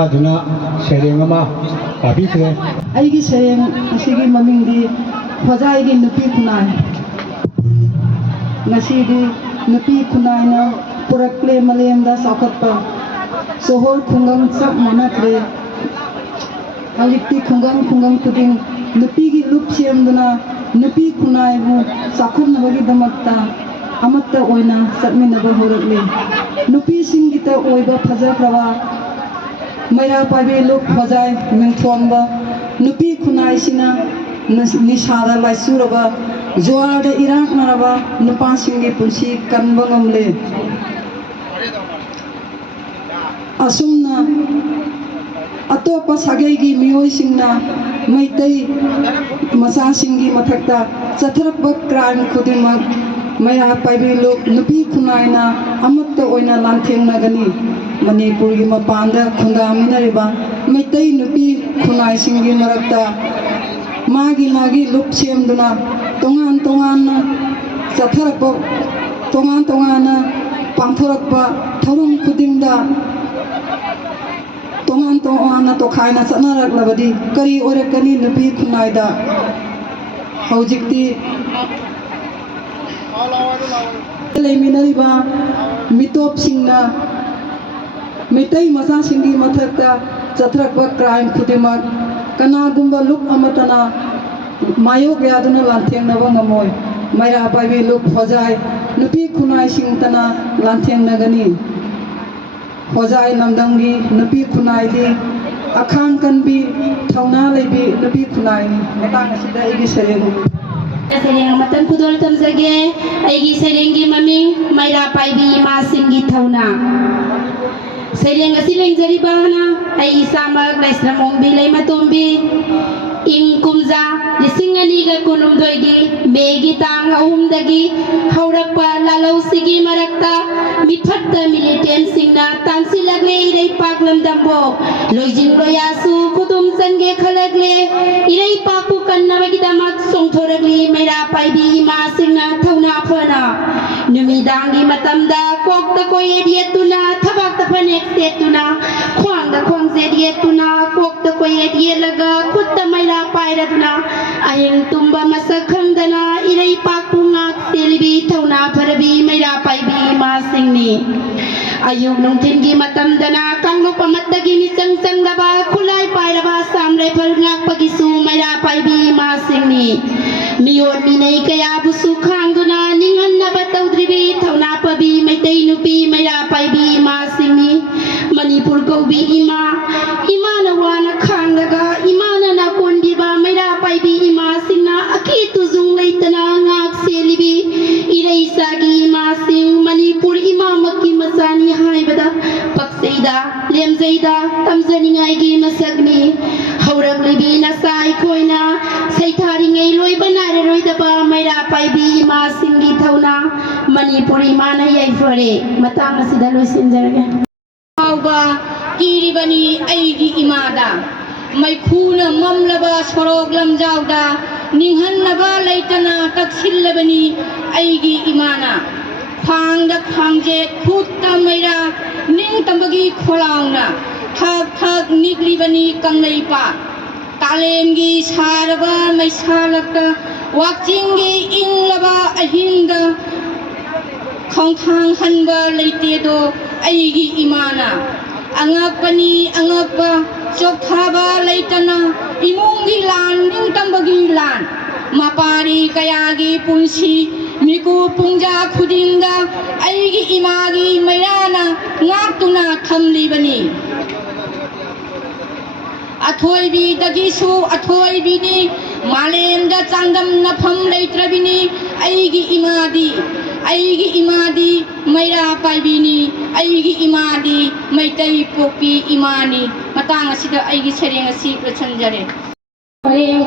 ꯑꯗꯨꯅ ꯁꯩꯔꯦꯡ ꯑꯃ ꯇꯥꯕꯤꯈ꯭ꯔꯦ. ꯑꯩꯒꯤ ꯁꯩꯔꯦꯡ ꯑꯁꯤꯒꯤ ꯃꯃꯤꯡꯗꯤ ꯍꯣꯖꯥꯏꯒꯤ ꯅꯨꯄꯤ ꯈꯨꯟꯅꯥꯏ. ꯉꯁꯤꯗꯤ ꯅꯨꯄꯤ ꯈꯨꯟꯅꯥꯏꯅ ꯄꯨꯔꯛꯂꯦ ꯃꯥꯂꯦꯝꯗ ꯆꯥꯎꯈꯠꯄ. ꯁꯣꯍꯣꯔ ꯈꯨꯡꯒꯪ ꯆꯞ ꯃꯥꯟꯅꯈ꯭ꯔꯦ. ꯍꯧꯖꯤꯛꯇꯤ ꯈꯨꯡꯒꯪ ꯈꯨꯗꯤꯡ ꯅꯨꯄꯤꯒꯤ ꯂꯨꯞ ꯁꯦꯝꯗꯨꯅ ꯅꯨꯄꯤ ꯈꯨꯟꯅꯥꯏꯕꯨ ꯆꯥꯎꯈꯠꯅꯕꯒꯤꯗꯃꯛꯇ ꯑꯃꯠꯇ ꯑꯣꯏꯅ ꯆꯠꯃꯤꯟꯅꯕ ꯍꯧꯔꯛꯂꯤ. ꯅꯨꯄꯤꯁꯤꯡꯒꯤꯇ ꯑꯣꯏꯕ ꯐꯖꯈ꯭ꯔꯕ ꯃꯩꯔꯥ ꯄꯥꯏꯕꯤ ꯂꯨꯞ ꯍꯣꯖꯥꯏ ꯃꯤꯡꯊꯣꯟꯕ ꯅꯨꯄꯤ ꯈꯨꯟꯅꯥꯏꯁꯤꯅ ꯅꯤꯁꯥꯗ ꯂꯥꯏꯆꯨꯔꯕ ꯖꯨꯋꯥꯔꯗ ꯏꯔꯥꯛꯅꯔꯕ ꯅꯨꯄꯥꯁꯤꯡꯒꯤ ꯄꯨꯟꯁꯤ ꯀꯟꯕ ꯉꯝꯂꯦ. ꯑꯁꯨꯝꯅ ꯑꯇꯣꯞꯄ ꯁꯥꯒꯩꯒꯤ ꯃꯤꯑꯣꯏꯁꯤꯡꯅ ꯃꯩꯇꯩ ꯃꯆꯥꯁꯤꯡꯒꯤ ꯃꯊꯛꯇ ꯆꯠꯊꯔꯛꯄ ꯀ꯭ꯔꯥꯏꯝ ꯈꯨꯗꯤꯡꯃꯛ ꯃꯩꯔꯥ ꯄꯥꯏꯕꯤ ꯂꯨꯞ ꯅꯨꯄꯤ ꯈꯨꯟꯅꯥꯏꯅ ꯑꯃꯠꯇ ꯑꯣꯏꯅ ꯂꯥꯟꯊꯦꯡꯅꯒꯅꯤ. ꯃꯅꯤꯄꯨꯔꯒꯤ ꯃꯄꯥꯟꯗ ꯈꯨꯟꯗꯥꯃꯤꯟꯅꯔꯤꯕ ꯃꯩꯇꯩ ꯅꯨꯄꯤ ꯈꯨꯟꯅꯥꯏꯁꯤꯡꯒꯤ ꯃꯔꯛꯇ ꯃꯥꯒꯤ ꯂꯨꯞ ꯁꯦꯝꯗꯨꯅ ꯇꯣꯉꯥꯟꯅ ꯆꯠꯊꯔꯛꯄ ꯇꯣꯉꯥꯟꯅ ꯄꯥꯡꯊꯣꯔꯛꯄ ꯊꯧꯔꯝ ꯈꯨꯗꯤꯡꯗ ꯇꯣꯉꯥꯟꯅ ꯇꯣꯈꯥꯏꯅ ꯆꯠꯅꯔꯛꯂꯕꯗꯤ ꯀꯔꯤ ꯑꯣꯏꯔꯛꯀꯅꯤ ꯅꯨꯄꯤ ꯈꯨꯟꯅꯥꯏꯗ? ꯍꯧꯖꯤꯛꯇꯤ ꯂꯩꯃꯤꯟꯅꯔꯤꯕ ꯃꯤꯇꯣꯞꯁꯤꯡꯅ ꯃꯩꯇꯩ ꯃꯆꯥꯁꯤꯡꯒꯤ ꯃꯊꯛꯇ ꯆꯠꯊꯔꯛꯄ ꯀ꯭ꯔꯥꯏꯝ ꯈꯨꯗꯤꯡꯃꯛ ꯀꯅꯥꯒꯨꯝꯕ ꯂꯨꯞ ꯑꯃꯠꯇꯅ ꯃꯥꯌꯣꯛ ꯌꯥꯗꯨꯅ ꯂꯥꯟꯊꯦꯡꯅꯕ ꯉꯝꯃꯣꯏ. ꯃꯩꯔꯥ ꯄꯥꯏꯕꯤ ꯂꯨꯞ ꯍꯣꯖꯥꯏ ꯅꯨꯄꯤ ꯈꯨꯟꯅꯥꯏꯁꯤꯡꯇꯅ ꯂꯥꯟꯊꯦꯡꯅꯒꯅꯤ. ꯍꯣꯖꯥꯏ ꯂꯝꯗꯝꯒꯤ ꯅꯨꯄꯤ ꯈꯨꯟꯅꯥꯏꯗꯤ ꯑꯈꯥꯡ ꯀꯟꯕꯤ ꯊꯧꯅꯥ ꯂꯩꯕꯤ ꯅꯨꯄꯤ ꯈꯨꯟꯅꯥꯏꯅꯤ. ꯃꯇꯥꯡ ꯑꯁꯤꯗ ꯑꯩꯒꯤ ꯁꯩꯔꯦꯡ ꯑꯃꯇꯪ ꯈꯨꯗꯣꯜ ꯇꯝꯖꯒꯦ. ꯑꯩꯒꯤ ꯁꯩꯔꯦꯡꯒꯤ ꯃꯃꯤꯡ ꯃꯩꯔꯥ ꯄꯥꯏꯕꯤ ꯏꯃꯥꯁꯤꯡꯒꯤ ꯊꯧꯅꯥ. ꯁꯩꯔꯦꯡ ꯑꯁꯤ ꯂꯦꯡꯖꯔꯤꯕꯅ ꯑꯩ ꯏꯁꯥꯃꯛ ꯂꯥꯏꯁ꯭ꯔꯝꯃꯣꯡꯕꯤ ꯂꯩꯃꯇꯣꯝꯕꯤ ꯏꯪ ꯀꯨꯝꯖꯥ 2019ꯒꯤ ꯃꯦꯒꯤ ꯇꯥꯡ 3ꯗꯒꯤ ꯍꯧꯔꯛꯄ ꯂꯥꯜꯍꯧꯁꯤꯒꯤ ꯃꯔꯛꯇ ꯃꯤꯐꯠꯇ ꯃꯤꯂꯤꯇꯦꯟꯁꯤꯡꯅ ꯇꯥꯟꯁꯤꯜꯂꯛꯂꯦ ꯏꯔꯩꯄꯥꯛ ꯂꯝꯗꯝꯕꯨ. ꯂꯣꯏꯖꯤꯡ ꯂꯣꯌꯥꯁꯨ ꯈꯨꯗꯨꯝ ꯆꯟꯒꯦ ꯈꯜꯂꯛꯂꯦ. ꯏꯔꯩꯄꯥꯛꯄꯨ ꯀꯟꯅꯕꯒꯤꯗꯃꯛ ꯆꯣꯡꯊꯣꯔꯛꯂꯤ ꯃꯩꯔꯥ ꯄꯥꯏꯕꯤ ꯏꯃꯥꯁꯤꯡꯅ ꯊꯧꯅꯥ ꯐꯅ. ꯅꯨꯃꯤꯗꯥꯡꯒꯤ ꯃꯇꯝꯗ ꯀꯣꯛꯇ ꯀꯣꯌꯦꯠ ꯌꯦꯠꯇꯨꯅ ꯊꯕꯥꯛꯇ ꯐꯅꯦꯛ ꯁꯦꯠꯇꯨꯅ ꯈ꯭ꯋꯥꯡꯗ ꯈ꯭ꯋꯥꯡꯖꯦꯠ ꯌꯦꯠꯇꯨꯅ ꯀꯣꯛꯇ ꯀꯣꯌꯦꯠ ꯌꯦꯠꯂꯒ ꯈꯨꯠꯇ ꯃꯩꯔꯥ ꯄꯥꯏꯔꯗꯨꯅ ꯑꯍꯤꯡ ꯇꯨꯝꯕ ꯃꯁꯛ ꯈꯪꯗꯅ ꯏꯔꯩꯄꯥꯛꯄꯨ ꯉꯥꯛ ꯁꯦꯜꯂꯤꯕꯤ ꯊꯧꯅꯥ ꯐꯔꯕꯤ ꯃꯩꯔꯥ ꯄꯥꯏꯕꯤ ꯏꯃꯥꯁꯤꯡꯅꯤ. ꯑꯌꯨꯛ ꯅꯨꯡꯊꯤꯟꯒꯤ ꯃꯇꯝꯗꯅ ꯀꯥꯡꯂꯨꯞ ꯑꯃꯠꯇꯒꯤ ꯃꯤꯆꯪ ꯆꯪꯗꯕ ꯈꯨꯠꯂꯥꯏ パイラバ ꯑꯁꯥꯝ ꯔꯥꯏꯐꯜ ꯉꯥꯛꯄꯒꯤꯁꯨ ꯃꯩꯔꯥ ꯄꯥꯏꯕꯤ ꯏꯃꯥꯁꯤꯡꯅꯤ. ꯃꯤꯑꯣꯠ ꯃꯤꯅꯩ ꯀꯌꯥꯕꯨꯁꯨ ꯈꯥꯡꯗꯨꯅ ꯅꯤꯡꯍꯟꯅꯕ ꯇꯧꯗ꯭ꯔꯤꯕꯤ ꯊꯧꯅꯥ ꯐꯕꯤ ꯃꯩꯇꯩ ꯅꯨꯄꯤ ꯃꯩꯔꯥ ꯄꯥꯏꯕꯤ ꯏꯃꯥꯁꯤꯡꯅꯤ. ꯃꯅꯤꯄꯨꯔ ꯀꯧꯕꯤ ꯏꯃꯥꯅ ꯋꯥꯅ ꯈꯥꯡꯂꯒ ꯏꯃꯥꯅ ꯅꯥꯀꯣꯟꯕꯤꯕ ꯃꯩꯔా ꯄꯥꯏꯕꯤ ꯏꯃꯥꯁꯤꯡꯅ ꯑꯀꯤ ꯇꯨꯖꯨꯡ ꯂꯩꯇꯅ ꯉꯥꯛ ꯁꯦꯜꯂꯤꯕꯤ ꯏꯔꯩꯆꯥꯒꯤ ꯏꯃꯥꯁꯤꯡ ꯃꯅꯤꯄꯨꯔ ꯏꯃꯥꯃꯛꯀꯤ ꯃꯆꯥꯅꯤ ꯍꯥꯏꯕꯗ ꯄꯛꯆꯩꯗ ꯂꯦꯝꯖꯩꯗ ꯇꯝꯖꯅꯤꯡꯉꯥꯏꯒꯤ ꯃꯁꯛꯅꯤ. ꯍꯧꯔꯛꯂꯤꯕꯤ ꯅꯆꯥ ꯑꯩꯈꯣꯏꯅ ꯁꯩꯊꯥꯔꯤꯉꯩ ꯂꯣꯏꯕ ꯅꯥꯏꯔꯔꯣꯏꯗꯕ ꯃꯩꯔꯥ ꯄꯥꯏꯕꯤ ꯏꯃꯥꯁꯤꯡꯒꯤ ꯊꯧꯅꯥ ꯃꯅꯤꯄꯨꯔ ꯏꯃꯥꯅ ꯌꯩꯐꯔꯦ. ꯃꯇꯥꯡ ꯑꯁꯤꯗ ꯂꯣꯏꯁꯤꯟꯖꯔꯒꯦ. ꯐꯥꯎꯕ ꯀꯤꯔꯤꯕꯅꯤ ꯑꯩꯒꯤ ꯏꯃꯥꯗ. ꯃꯩꯈꯨꯅ ꯃꯝꯂꯕ ꯁꯣꯔꯣꯛ ꯂꯝꯖꯥꯎꯗ ꯅꯤꯡꯍꯟꯅꯕ ꯂꯩꯇꯅ ꯇꯛꯁꯤꯜꯂꯕꯅꯤ ꯑꯩꯒꯤ ꯏꯃꯥꯅ. ꯈ꯭ꯋꯥꯡꯗ ꯈ꯭ꯋꯥꯡꯖꯦꯠ ꯈꯨꯠꯇ ꯃꯩꯔꯥ ꯅꯤꯡꯇꯝꯕꯒꯤ ꯈꯣꯜꯂꯥꯎꯅ ꯊꯛ ꯅꯤꯛꯂꯤꯕꯅꯤ ꯀꯪꯂꯩꯄꯥꯛ. ꯀꯥꯂꯦꯟꯒꯤ ꯁꯥꯔꯕ ꯃꯩꯁꯥꯂꯛꯇ ꯋꯥꯛꯆꯤꯡꯒꯤ ꯏꯪꯂꯕ ꯑꯍꯤꯡꯗ ꯈꯣꯡꯊꯥꯡꯍꯟꯕ ꯂꯩꯇꯦꯗꯣ ꯑꯩꯒꯤ ꯏꯃꯥꯅ. ꯑꯉꯛꯄꯅꯤ ꯑꯉꯛꯄ ꯆꯣꯛꯊꯥꯕ ꯂꯩꯇꯅ ꯏꯃꯨꯡꯒꯤ ꯂꯥꯟ ꯅꯤꯡꯇꯝꯕꯒꯤ ꯂꯥꯟ. ꯃꯄꯥꯔꯤ ꯀꯌꯥꯒꯤ ꯄꯨꯟꯁꯤ ꯃꯤꯀꯨꯞ ꯄꯨꯡꯖꯥ ꯈꯨꯗꯤꯡꯗ ꯑꯩꯒꯤ ꯏꯃꯥꯒꯤ ꯃꯩꯔꯥꯅ ꯉꯥꯛꯇꯨꯅ ꯊꯝꯂꯤꯕꯅꯤ. ꯑꯊꯣꯏꯕꯤꯗꯒꯤꯁꯨ ꯑꯊꯣꯏꯕꯤꯅꯤ. ꯃꯥꯂꯦꯝꯗ ꯆꯥꯡꯗꯝꯅꯐꯝ ꯂꯩꯇ꯭ꯔꯕꯤꯅꯤ ꯑꯩꯒꯤ ꯏꯃꯥꯗꯤ. ꯑꯩꯒꯤ ꯏꯃꯥꯗꯤ ꯃꯩꯔꯥ ꯄꯥꯏꯕꯤꯅꯤ. ꯑꯩꯒꯤ ꯏꯃꯥꯗꯤ ꯃꯩꯇꯩ ꯄꯣꯛꯄꯤ ꯏꯃꯥꯅꯤ. ꯃꯇꯥꯡ ꯑꯁꯤꯗ ꯑꯩꯒꯤ ꯁꯩꯔꯦꯡ ꯑꯁꯤ ꯂꯣꯏꯁꯤꯟꯖꯔꯦ.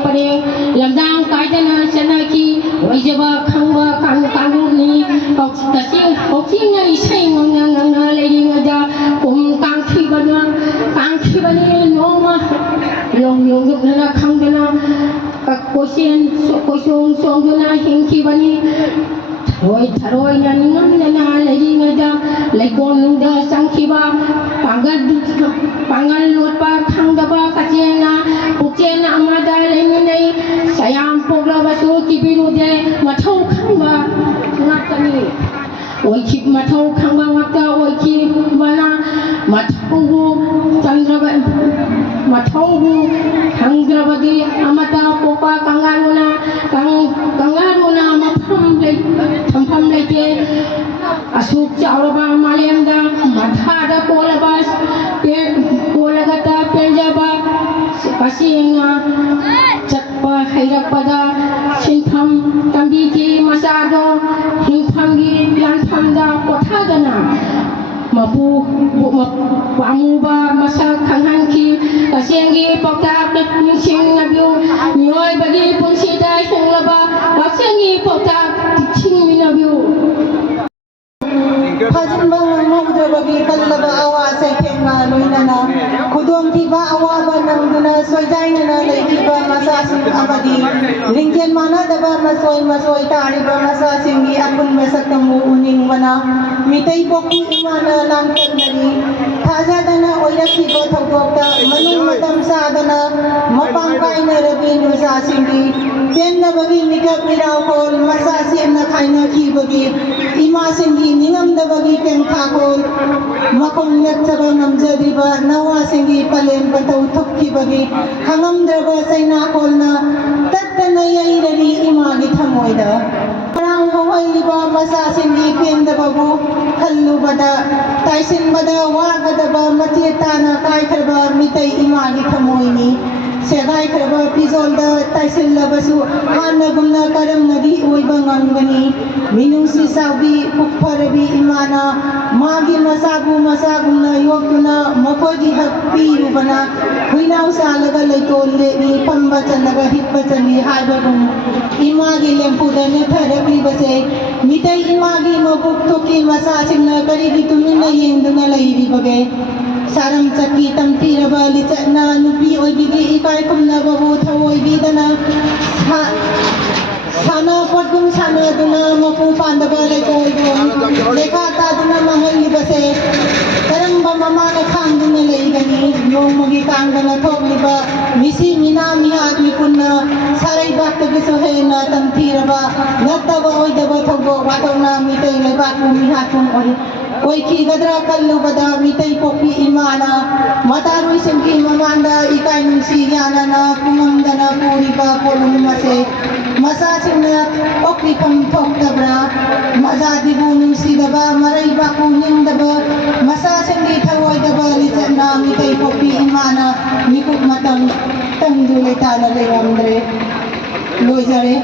ꯄꯔꯦꯡ ꯂꯝꯗꯥꯡ ꯀꯥꯏꯗꯅ ꯆꯠꯅꯈꯤ ꯑꯣꯏꯖꯕ ꯈꯪꯕ ꯀꯥꯡꯂꯨꯞꯅꯤ. ꯀꯧꯆꯤꯡꯅ ꯏꯁꯩ ꯉꯪꯅ ꯂꯩꯔꯤꯉꯩꯗ ꯀꯥꯡꯈꯤꯕꯅꯤ ꯅꯣꯡꯃ ꯌꯣꯡꯌꯣꯛꯅꯅ ꯈꯪꯗꯅ ꯀꯣꯏꯆꯣꯡ ꯆꯣꯡꯗꯨꯅ ꯍꯤꯡꯈꯤꯕꯅꯤ. ꯊꯔꯣꯏꯅ ꯅꯤꯡꯉꯝꯗꯅ ꯂꯩꯔꯤꯉꯩꯗ ꯂꯩꯀꯣꯜꯅꯨꯡꯗ ꯆꯪꯈꯤꯕ ꯄꯥꯡꯒꯜ ꯆꯪꯗ꯭ꯔꯕ ꯃꯊꯧꯕꯨ ꯈꯪꯗ꯭ꯔꯕꯗꯤ ꯑꯃꯇ ꯄꯣꯛꯄ ꯀꯪꯂꯥꯔꯨꯅ ꯊꯝꯐꯝ ꯂꯩꯇꯦ ꯑꯁꯨꯛ ꯆꯥꯎꯔꯕ ꯃꯥꯂꯦꯝꯗ ꯃꯊꯥꯗ ꯀꯣꯜꯂꯒꯇ ꯄꯦꯟꯖꯕ ꯇꯁꯦꯡꯅ ꯆꯠꯄ ꯍꯩꯔꯛꯄꯗ ꯁꯤꯟꯐꯝ ꯇꯝꯕꯤꯈꯤ ꯃꯆꯥꯗꯣ ꯍꯤꯡꯐꯝꯒꯤ ꯂꯥꯟꯐꯝꯗ ꯄꯣꯊꯥꯗꯅ ꯃꯄꯨ ꯄꯥꯝꯃꯨꯕ ꯃꯁꯛ ꯈꯪꯍꯟꯈꯤ ꯇꯁꯦꯡꯒꯤ ꯄꯥꯎꯇꯥꯛ ꯅꯤꯡꯁꯤꯡꯅꯕꯤꯌꯨ ꯃꯤꯑꯣꯏꯕꯒꯤ ꯄꯨꯟꯁꯤꯗ ꯍꯤꯡꯂꯕ ꯍꯛꯆꯥꯡꯒꯤ ꯄꯥꯎꯇꯥꯛ ꯅꯤꯡꯁꯤꯡꯃꯤꯟꯅꯕꯤꯌꯨ ꯊꯥꯖꯤꯟꯕ ꯉꯝꯍꯧꯗ꯭ꯔꯕꯒꯤ ꯀꯜꯂꯕ ꯑꯋꯥ ꯆꯩꯊꯦꯡꯒ ꯂꯣꯏꯅꯅ ꯈꯨꯗꯣꯡꯊꯤꯕ ꯑꯋꯥꯕ ꯅꯪꯗꯨꯅ ꯁꯣꯏꯖꯥꯏꯅꯅ ꯂꯩꯈꯤꯕ ꯃꯆꯥꯁꯤꯡ ꯑꯃꯗꯤ ꯂꯤꯡꯖꯦꯜ ꯃꯥꯟꯅꯗꯕ ꯃꯁꯣꯏ ꯇꯥꯔꯤꯕ ꯃꯆꯥꯁꯤꯡꯒꯤ ꯑꯄꯨꯟꯕ ꯁꯛꯇꯝꯕꯨ ꯎꯅꯤꯡꯕꯅ ꯃꯤꯇꯩ ꯄꯣꯛꯄꯤ ꯏꯃꯥꯅ ꯂꯥꯡꯇꯛꯅꯔꯤ ꯊꯥꯖꯗꯅ ꯑꯣꯏꯔꯛꯈꯤꯕ ꯊꯧꯗꯣꯛꯇ ꯃꯅꯨꯡ ꯃꯇꯝ ꯆꯥꯗꯅ ꯃꯄꯥꯡ ꯀꯥꯏꯅꯔꯕꯤ ꯃꯆꯥꯁꯤꯡꯒꯤ ꯄꯦꯟꯗꯕꯒꯤ ꯃꯤꯀꯞ ꯃꯤꯔꯥꯎꯈꯣꯜ ꯃꯆꯥ ꯁꯦꯝꯅ ꯈꯥꯏꯅꯈꯤꯕꯒꯤ ꯏꯃꯥꯁꯤꯡꯒꯤ ꯅꯤꯡꯉꯝꯗꯕꯒꯤ ꯇꯦꯡꯊꯥꯈꯣꯜ ꯃꯈꯣꯡ ꯂꯦꯞꯆꯕ ꯉꯝꯖꯗ꯭ꯔꯤꯕ ꯅꯋꯥꯁꯤꯡꯒꯤ ꯄꯂꯦꯝ ꯄꯟꯊꯧ ꯊꯨꯞꯈꯤꯕꯒꯤ ꯈꯪꯉꯝꯗ꯭ꯔꯕ ꯆꯩꯅꯥꯈꯣꯜꯅ ꯇꯠꯇꯅ ꯌꯩꯔꯔꯤ ꯏꯃꯥꯒꯤ ꯊꯃꯣꯏꯗ ꯉꯔꯥꯡ ꯍꯧꯍꯜꯂꯤꯕ ꯃꯆꯥꯁꯤꯡꯒꯤ ꯄꯦꯟꯗꯕꯕꯨ ꯈꯜꯂꯨꯕꯗ ꯇꯥꯏꯁꯤꯟꯕꯗ ꯋꯥꯒꯗꯕ ꯃꯆꯦꯠ ꯇꯥꯅ ꯀꯥꯏꯈ꯭ꯔꯕ ꯃꯤꯇꯩ ꯏꯃꯥꯒꯤ ꯊꯃꯣꯏꯅꯤ ꯁꯦꯒꯥꯏꯈ꯭ꯔꯕ ꯐꯤꯖꯣꯜꯗ ꯇꯥꯏꯁꯤꯜꯂꯕꯁꯨ ꯍꯥꯟꯅꯒꯨꯝꯅ ꯀꯔꯝꯅꯗꯤ ꯑꯣꯏꯕ ꯉꯝꯒꯅꯤ ꯃꯤꯅꯨꯡꯁꯤ ꯆꯥꯎꯕꯤ ꯄꯨꯛꯐꯔꯕꯤ ꯏꯃꯥꯅ ꯃꯥꯒꯤ ꯃꯆꯥꯕꯨ ꯃꯆꯥꯒꯨꯝꯅ ꯌꯣꯛꯇꯨꯅ ꯃꯈꯣꯏꯒꯤ ꯍꯛ ꯄꯤꯔꯨꯕꯅ ꯍꯨꯏꯅꯥꯎ ꯆꯥꯜꯂꯒ ꯂꯩꯇꯣꯟ ꯂꯦꯞꯄꯤ ꯐꯝꯕ ꯆꯠꯂꯒ ꯍꯤꯞꯄ ꯆꯠꯂꯤ ꯍꯥꯏꯕꯒꯨꯝ ꯏꯃꯥꯒꯤ ꯂꯦꯝꯐꯨꯗ ꯅꯦꯠꯊꯔꯛꯂꯤꯕꯁꯦ ꯃꯤꯇꯩ ꯏꯃꯥꯒꯤ ꯃꯕꯨꯛ ꯊꯣꯛꯀꯤ ꯃꯆꯥꯁꯤꯡꯅ ꯀꯔꯤꯒꯤ ꯇꯨꯃꯤꯟꯅ ꯌꯦꯡꯗꯨꯅ ꯂꯩꯔꯤꯕꯒꯦ ꯁꯥꯔꯝ ꯆꯠꯀꯤ ꯇꯝꯊꯤꯔꯕ ꯂꯤꯆꯠꯅ ꯅꯨꯄꯤ ꯑꯣꯏꯕꯤꯒꯤ ꯏꯀꯥꯏ ꯈꯨꯝꯅꯕꯕꯨ ꯊꯑꯣꯏꯕꯤꯗꯅ ꯁꯥꯟꯅꯄꯣꯠꯒꯨꯝ ꯁꯥꯟꯅꯗꯨꯅ ꯃꯄꯨ ꯄꯥꯟꯗꯕ ꯂꯩꯀꯣꯜꯗꯣ ꯂꯩꯈꯥ ꯇꯥꯗꯨꯅ ꯃꯥꯡꯍꯜꯂꯤꯕꯁꯦ ꯀꯔꯝꯕ ꯃꯃꯥꯅ ꯈꯥꯡꯗꯨꯅ ꯂꯩꯒꯅꯤ ꯅꯣꯡꯃꯒꯤ ꯀꯥꯡꯗꯅ ꯊꯣꯛꯂꯤꯕ ꯃꯤꯁꯤ ꯃꯤꯅꯥ ꯃꯤꯍꯥꯠ ꯃꯤꯄꯨꯟꯅ ꯁꯥꯔꯩꯕꯥꯛꯇꯒꯤꯁꯨ ꯍꯦꯟꯅ ꯇꯝꯊꯤꯔꯕ ꯅꯠꯇꯕ ꯑꯣꯏꯗꯕ ꯊꯧꯗꯣꯛ ꯋꯥꯊꯣꯛꯅ ꯃꯤꯇꯩ ꯂꯩꯕꯥꯛꯄꯨ ꯃꯤꯍꯥꯠꯄꯨ ꯑꯣꯏꯈꯤꯒꯗ꯭ꯔꯥ ꯈꯜꯂꯨꯕꯗ ꯃꯤꯇꯩ ꯄꯣꯛꯄꯤ ꯏꯃꯥꯅ ꯃꯇꯥꯔꯣꯏꯁꯤꯡꯒꯤ ꯃꯃꯥꯡꯗ ꯏꯀꯥꯏ ꯅꯨꯡꯁꯤ ꯌꯥꯅꯅ ꯄꯨꯡꯉꯝꯗꯅ ꯄꯨꯔꯤꯕ ꯄꯣꯠꯂꯨꯝ ꯑꯁꯦ ꯃꯆꯥꯁꯤꯡꯅ ꯑꯣꯛꯄꯤꯐꯝ ꯊꯣꯛꯇꯕ꯭ꯔꯥ ꯃꯆꯥꯗꯤꯕꯨ ꯅꯨꯡꯁꯤꯗꯕ ꯃꯔꯩꯕꯥꯛꯄꯨ ꯅꯤꯡꯗꯕ ꯃꯆꯥꯁꯤꯡꯒꯤ ꯊꯧꯑꯣꯏꯗꯕ ꯂꯤꯆꯠꯅ ꯃꯤꯇꯩ ꯄꯣꯛꯄꯤ ꯏꯃꯥꯅ ꯃꯤꯀꯨꯞ ꯃꯇꯝ ꯇꯪꯗꯨ ꯂꯩꯇꯥꯅ ꯂꯩꯔꯝꯗ꯭ꯔꯦ ꯂꯣꯏꯖꯔꯦ